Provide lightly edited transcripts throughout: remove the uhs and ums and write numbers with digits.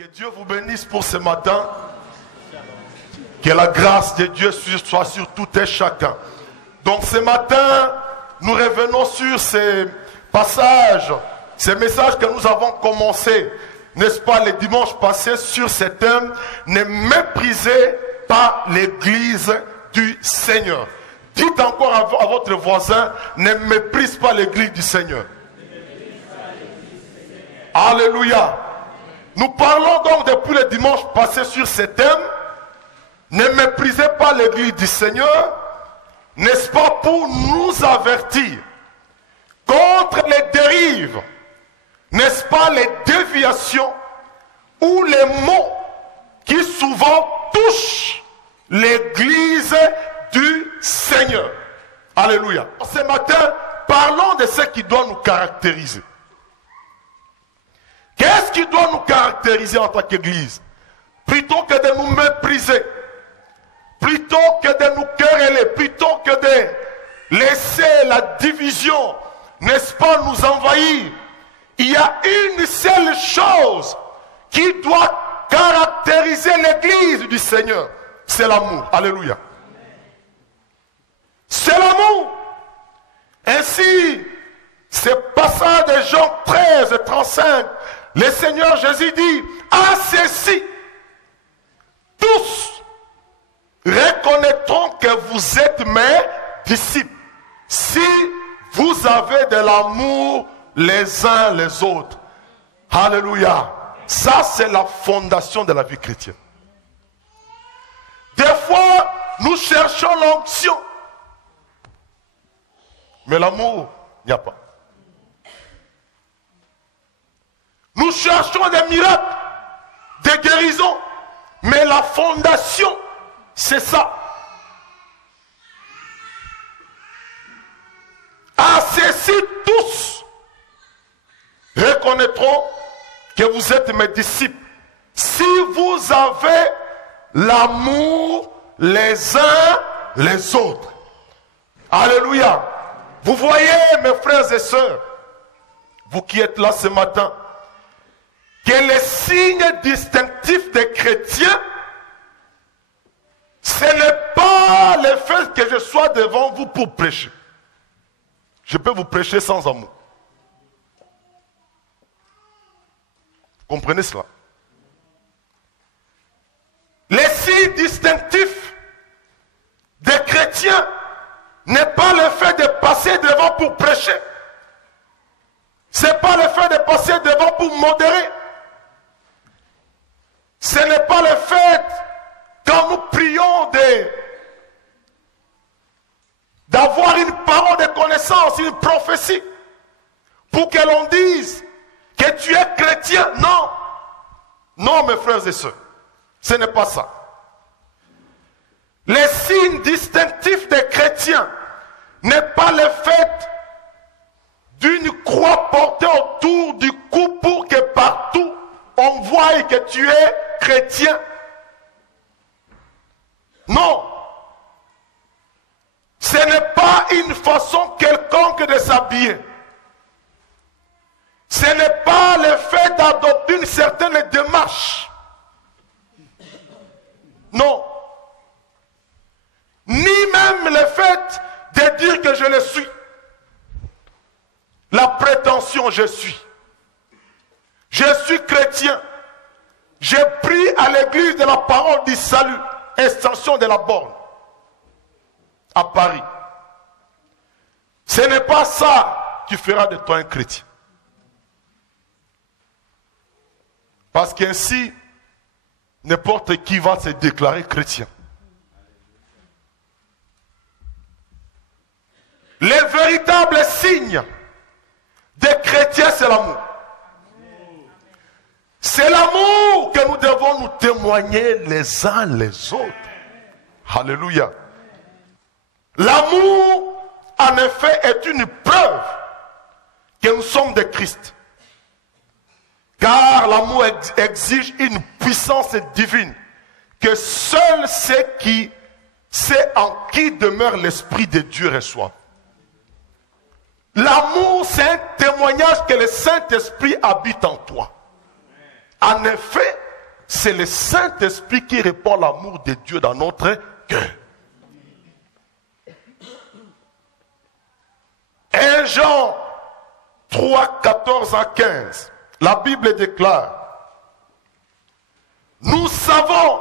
Que Dieu vous bénisse pour ce matin. Que la grâce de Dieu soit sur tout et chacun. Donc ce matin, nous revenons sur ces passages, ces messages que nous avons commencé, n'est-ce pas, les dimanches passés sur ce thème. Ne méprisez pas l'église du Seigneur. Dites encore à votre voisin, ne méprise pas l'église du Seigneur. Alléluia. Nous parlons donc depuis le dimanche passé sur ce thème. Ne méprisez pas l'église du Seigneur, n'est-ce pas, pour nous avertir contre les dérives, n'est-ce pas, les déviations ou les mots qui souvent touchent l'église du Seigneur. Alléluia. Ce matin, parlons de ce qui doit nous caractériser. Qu'est-ce qui doit nous caractériser en tant qu'église? Plutôt que de nous mépriser, plutôt que de nous quereller, plutôt que de laisser la division, n'est-ce pas, nous envahir, il y a une seule chose qui doit caractériser l'église du Seigneur. C'est l'amour. Alléluia. C'est l'amour. Ainsi, ce passage de Jean 13, 35, le Seigneur Jésus dit, à ceci, tous reconnaîtront que vous êtes mes disciples, si vous avez de l'amour les uns les autres. Alléluia. Ça, c'est la fondation de la vie chrétienne. Des fois, nous cherchons l'onction, mais l'amour, il n'y a pas. Nous cherchons des miracles, des guérisons, mais la fondation, c'est ça. À ceci tous reconnaîtront que vous êtes mes disciples, si vous avez l'amour les uns les autres. Alléluia. Vous voyez, mes frères et sœurs, vous qui êtes là ce matin, que les signes distinctifs des chrétiens, ce n'est pas le fait que je sois devant vous pour prêcher. Je peux vous prêcher sans amour. Comprenez cela? Les signes distinctifs des chrétiens n'est pas le fait de passer devant pour prêcher. Ce n'est pas le fait de passer devant pour modérer. Ce n'est pas le fait, quand nous prions, d'avoir une parole de connaissance, une prophétie, pour que l'on dise que tu es chrétien. Non. Non, mes frères et sœurs. Ce n'est pas ça. Les signes distinctifs des chrétiens n'est pas le fait d'une croix portée autour du cou pour que partout on voit que tu es chrétien. Non. Ce n'est pas une façon quelconque de s'habiller. Ce n'est pas le fait d'adopter une certaine démarche. Non. Ni même le fait de dire que je le suis. La prétention, je suis. Je suis chrétien. J'ai pris à l'église de la parole du salut, extension de la borne, à Paris. Ce n'est pas ça qui fera de toi un chrétien. Parce qu'ainsi, n'importe qui va se déclarer chrétien. Les véritables signes des chrétiens, c'est l'amour. C'est l'amour que nous devons nous témoigner les uns les autres. Alléluia. L'amour, en effet, est une preuve que nous sommes de Christ. Car l'amour exige une puissance divine que seul c'est en qui demeure l'Esprit de Dieu reçoit. L'amour, c'est un témoignage que le Saint-Esprit habite en toi. En effet, c'est le Saint-Esprit qui répand l'amour de Dieu dans notre cœur. 1 Jean 3, 14 à 15, la Bible déclare: nous savons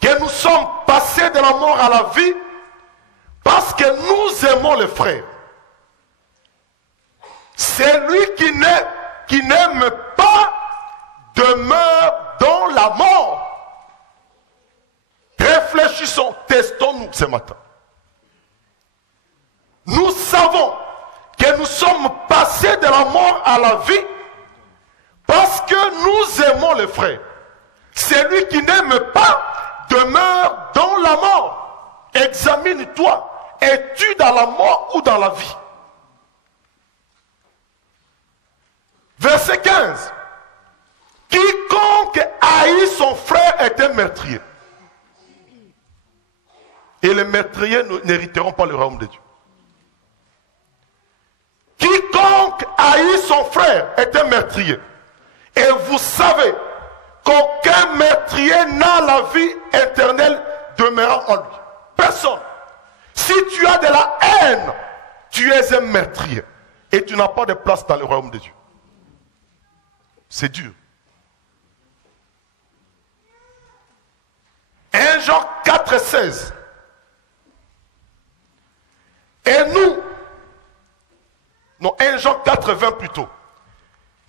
que nous sommes passés de la mort à la vie parce que nous aimons les frères. Celui qui n'aime pas demeure dans la mort. Réfléchissons, testons-nous ce matin. Nous savons que nous sommes passés de la mort à la vie parce que nous aimons les frères. Celui qui n'aime pas demeure dans la mort. Examine-toi. Es-tu dans la mort ou dans la vie? Verset 15. Quiconque haït son frère est un meurtrier. Et les meurtriers n'hériteront pas le royaume de Dieu. Quiconque haït son frère est un meurtrier. Et vous savez qu'aucun meurtrier n'a la vie éternelle demeurant en lui. Personne. Si tu as de la haine, tu es un meurtrier. Et tu n'as pas de place dans le royaume de Dieu. C'est dur. 1 Jean 4, 16. Et nous, non, 1 Jean 4, 20 plutôt.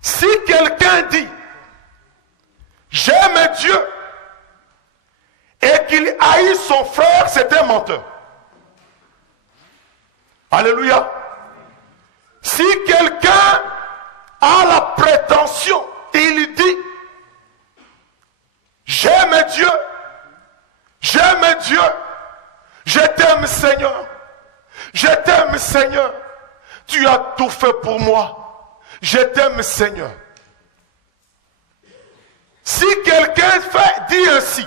Si quelqu'un dit j'aime Dieu et qu'il haït son frère, c'est un menteur. Alléluia. Si quelqu'un a la prétention, il dit j'aime Dieu, je t'aime Seigneur, je t'aime Seigneur, tu as tout fait pour moi, je t'aime Seigneur. Si quelqu'un dit ainsi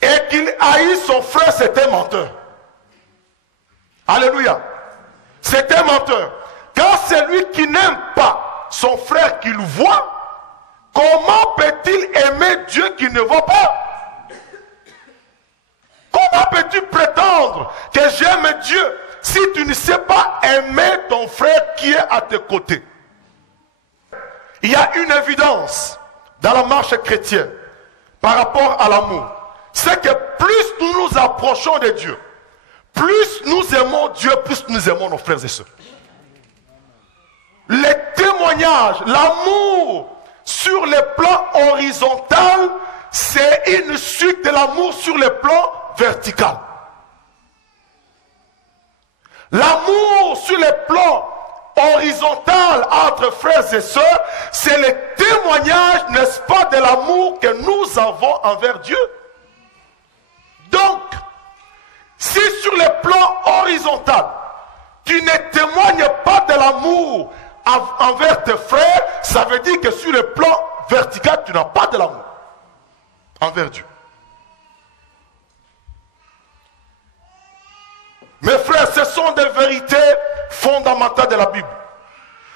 et qu'il haït son frère, c'est un menteur. Alléluia. C'est un menteur. Car celui qui n'aime pas son frère qu'il voit, comment peut-il aimer Dieu qui ne voit pas? Comment peux-tu prétendre que j'aime Dieu si tu ne sais pas aimer ton frère qui est à tes côtés? Il y a une évidence dans la marche chrétienne par rapport à l'amour. C'est que plus nous nous approchons de Dieu, plus nous aimons Dieu, plus nous aimons nos frères et sœurs. Les témoignages, l'amour sur le plan horizontal, c'est une suite de l'amour sur le plan vertical. L'amour sur le plan horizontal entre frères et sœurs, c'est le témoignage, n'est-ce pas, de l'amour que nous avons envers Dieu. Donc, si sur le plan horizontal, tu ne témoignes pas de l'amour envers tes frères, ça veut dire que sur le plan vertical, tu n'as pas de l'amour envers Dieu. Mes frères, ce sont des vérités fondamentales de la Bible.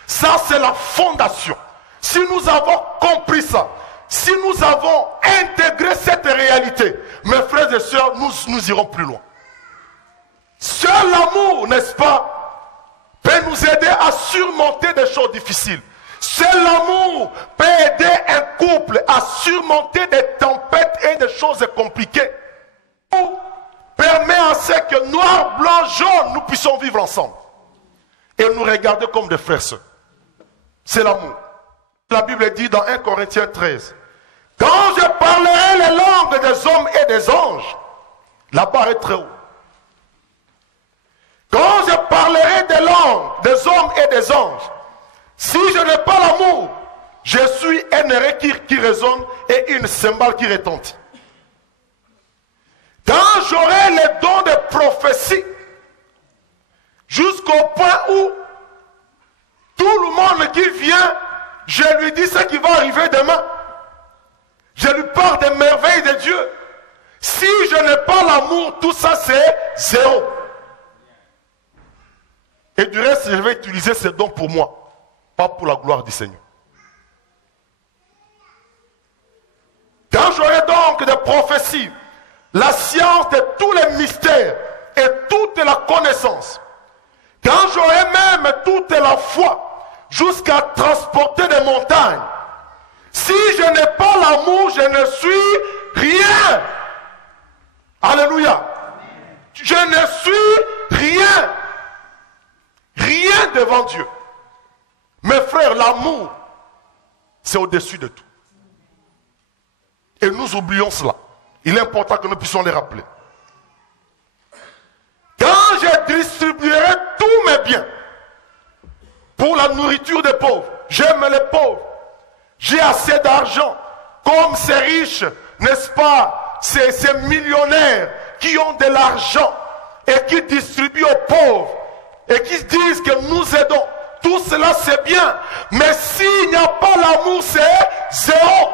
Ça, c'est la fondation. Si nous avons compris ça, si nous avons intégré cette réalité, mes frères et sœurs, nous irons plus loin. Seul l'amour, n'est-ce pas, peut nous aider à surmonter des choses difficiles. Seul l'amour peut aider un couple à surmonter des tempêtes et des choses compliquées. L'amour permet à ce que noir, blanc, jaune, nous puissions vivre ensemble. Et nous regarder comme des frères et sœurs. C'est l'amour. La Bible dit dans 1 Corinthiens 13, quand je parlerai les langues des hommes et des anges, la barre est très haut. Quand je parlerai des langues des hommes et des anges, si je n'ai pas l'amour, je suis un héré qui résonne et une cymbale qui retentit. Quand j'aurai les dons de prophétie, jusqu'au point où tout le monde qui vient, je lui dis ce qui va arriver demain. Je lui parle des merveilles de Dieu. Si je n'ai pas l'amour, tout ça c'est zéro. Et du reste, je vais utiliser ces dons pour moi, pas pour la gloire du Seigneur. Quand prophéties, la science de tous les mystères et toute la connaissance. Quand j'aurai même toute la foi jusqu'à transporter des montagnes, si je n'ai pas l'amour, je ne suis rien. Alléluia. Je ne suis rien. Rien devant Dieu. Mes frères, l'amour, c'est au-dessus de tout. Et nous oublions cela. Il est important que nous puissions les rappeler. Quand je distribuerai tous mes biens pour la nourriture des pauvres, j'aime les pauvres, j'ai assez d'argent, comme ces riches, n'est-ce pas, ces millionnaires qui ont de l'argent et qui distribuent aux pauvres et qui disent que nous aidons. Tout cela c'est bien, mais s'il n'y a pas l'amour, c'est zéro.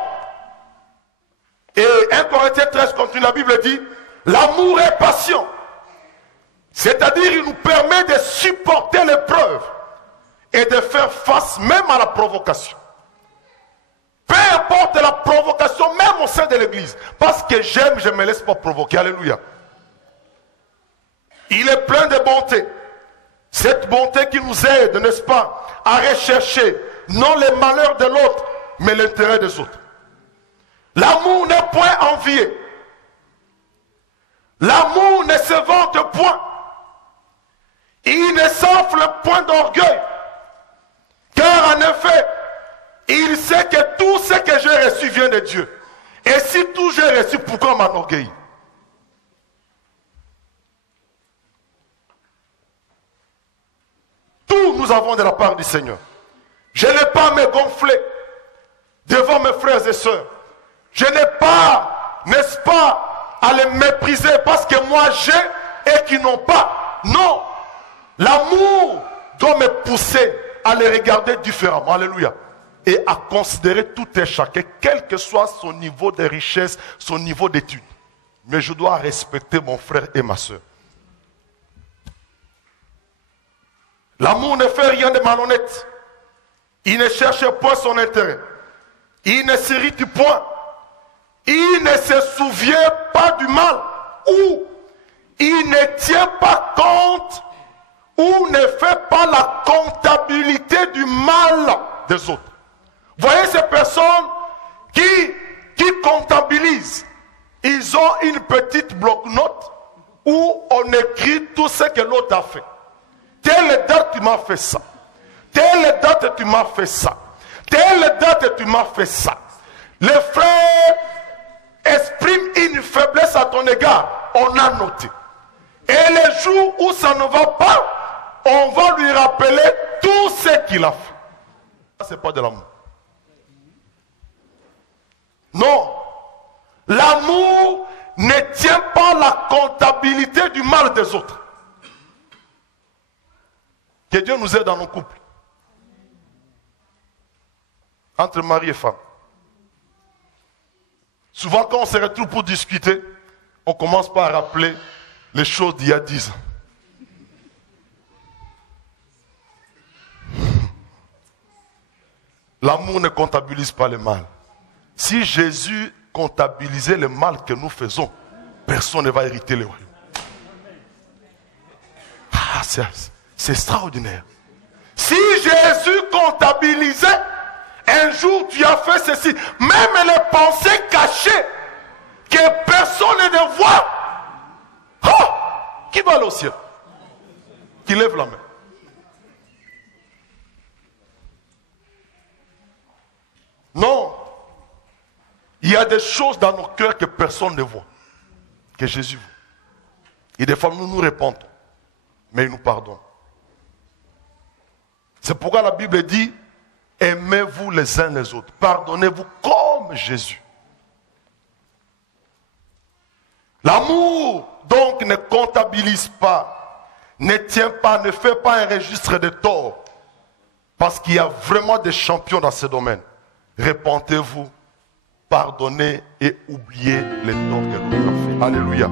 Et 1 Corinthiens 13 continue, la Bible dit, l'amour est patient. C'est-à-dire, il nous permet de supporter l'épreuve et de faire face même à la provocation. Peu importe la provocation, même au sein de l'église. Parce que j'aime, je ne me laisse pas provoquer. Alléluia. Il est plein de bonté. Cette bonté qui nous aide, n'est-ce pas, à rechercher non les malheurs de l'autre, mais l'intérêt des autres. L'amour n'est point envié. L'amour ne se vante point. Il ne s'enfle point d'orgueil. Car en effet, il sait que tout ce que j'ai reçu vient de Dieu. Et si tout j'ai reçu, pourquoi m'enorgueillir? Tout nous avons de la part du Seigneur. Je n'ai pas à me gonfler devant mes frères et sœurs. Je n'ai pas, n'est-ce pas, à les mépriser parce que moi j'ai et qu'ils n'ont pas. Non. L'amour doit me pousser à les regarder différemment. Alléluia. Et à considérer tout et chacun, quel que soit son niveau de richesse, son niveau d'études. Mais je dois respecter mon frère et ma soeur. L'amour ne fait rien de malhonnête. Il ne cherche point son intérêt. Il ne s'irrite point. Il ne se souvient pas du mal. Ou il ne tient pas compte ou ne fait pas la comptabilité du mal des autres. Voyez ces personnes qui comptabilisent. Ils ont une petite bloc-notes où on écrit tout ce que l'autre a fait. Telle date tu m'as fait ça. Telle date tu m'as fait ça. Telle date tu m'as fait ça. Les frères expriment une faiblesse à ton égard. On a noté. Et les jours où ça ne va pas, on va lui rappeler tout ce qu'il a fait. Ça, c'est pas de l'amour. Non. L'amour ne tient pas la comptabilité du mal des autres. Que Dieu nous aide dans nos couples. Entre mari et femme. Souvent quand on se retrouve pour discuter, on commence par rappeler les choses d'il y a 10 ans. L'amour ne comptabilise pas le mal. Si Jésus comptabilisait le mal que nous faisons, personne ne va hériter le royaume. Ah, c'est extraordinaire. Si Jésus comptabilisait, un jour tu as fait ceci, même les pensées cachées que personne ne voit, qui va aller au ciel? Qui lève la main. Non. Il y a des choses dans nos cœurs que personne ne voit. Que Jésus voit. Et des fois nous nous répondons. Mais il nous pardonne. C'est pourquoi la Bible dit, aimez-vous les uns les autres. Pardonnez-vous comme Jésus. L'amour, donc, ne comptabilise pas, ne tient pas, ne fait pas un registre de torts. Parce qu'il y a vraiment des champions dans ce domaine. Repentez-vous, pardonnez et oubliez les torts que l'autre a fait. Alléluia.